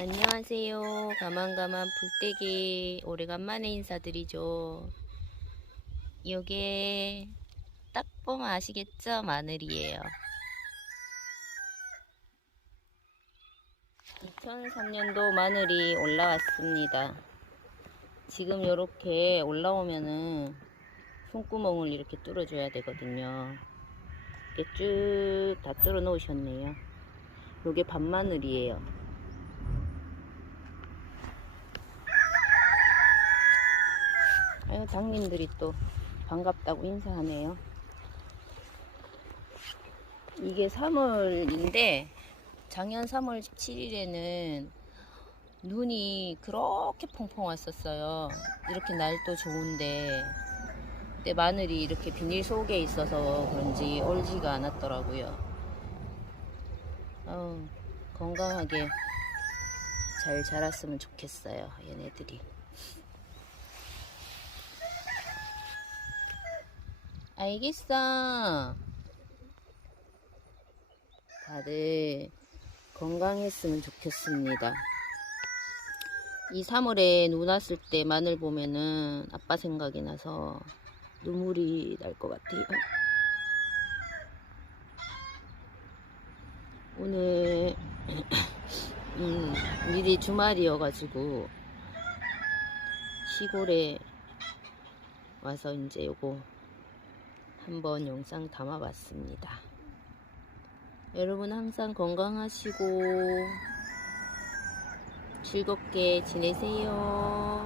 안녕하세요. 가만가만 불떼기 오래간만에 인사드리죠. 요게 딱 보면 아시겠죠? 마늘이에요. 2003년도 마늘이 올라왔습니다. 지금 이렇게 올라오면은 손구멍을 이렇게 뚫어줘야 되거든요. 이렇게 쭉 다 뚫어 놓으셨네요. 요게 밤마늘이에요. 아유, 장님들이 또 반갑다고 인사하네요. 이게 3월인데 작년 3월 17일에는 눈이 그렇게 펑펑 왔었어요. 이렇게 날도 좋은데 근데 마늘이 이렇게 비닐 속에 있어서 그런지 얼지가 않았더라고요. 아우, 건강하게 잘 자랐으면 좋겠어요. 얘네들이. 알겠어. 다들 건강했으면 좋겠습니다. 이 3월에 눈 왔을 때 마늘 보면은 아빠 생각이 나서 눈물이 날 것 같아요. 오늘 음, 미리 주말이어가지고 시골에 와서 이제 요거 한번 영상 담아봤습니다. 여러분 항상 건강하시고 즐겁게 지내세요.